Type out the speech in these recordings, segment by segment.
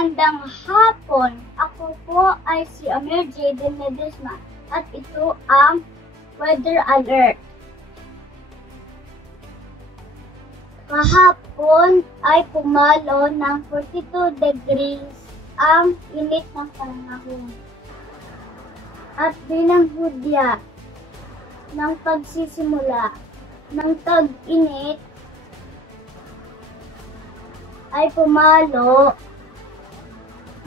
Magandang hapon! Ako po ay si Amir Jaden Ledesma at ito ang Weather Alert. Kahapon ay pumalo ng 42 degrees ang init ng panahon. At binanghudya ng pagsisimula ng tag-init ay pumalo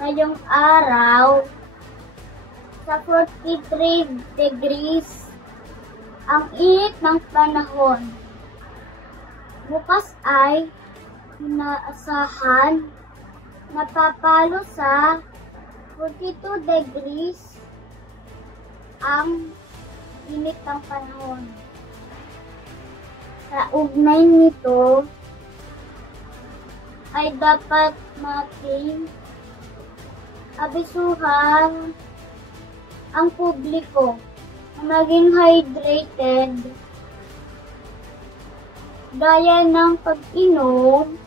ngayong araw sa 43 degrees ang init ng panahon. Bukas ay inaasahan na papalo sa 42 degrees ang init ng panahon. Sa ugnay nito ay dapat nating abisuhan ang publiko na maging hydrated gaya ng pag-inom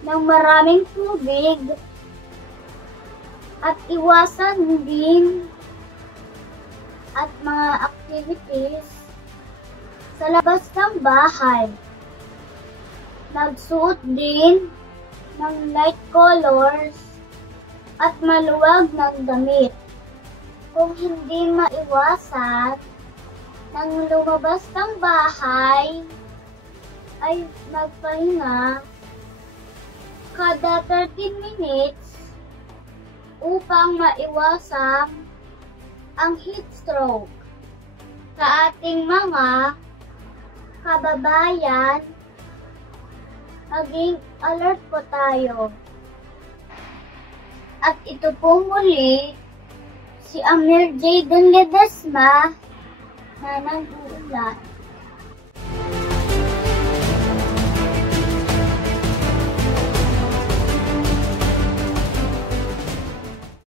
ng maraming tubig at iwasan din at mga activities sa labas ng bahay. Magsuot din ng light colors at maluwag ng damit. Kung hindi maiwasan nang lumabas ng bahay, ay magpahinga kada 13 minutes upang maiwasan ang heat stroke. Sa ating mga kababayan, maging alert po tayo. At ito po muli, si Amir Jaden Ledesma na nag-uulat.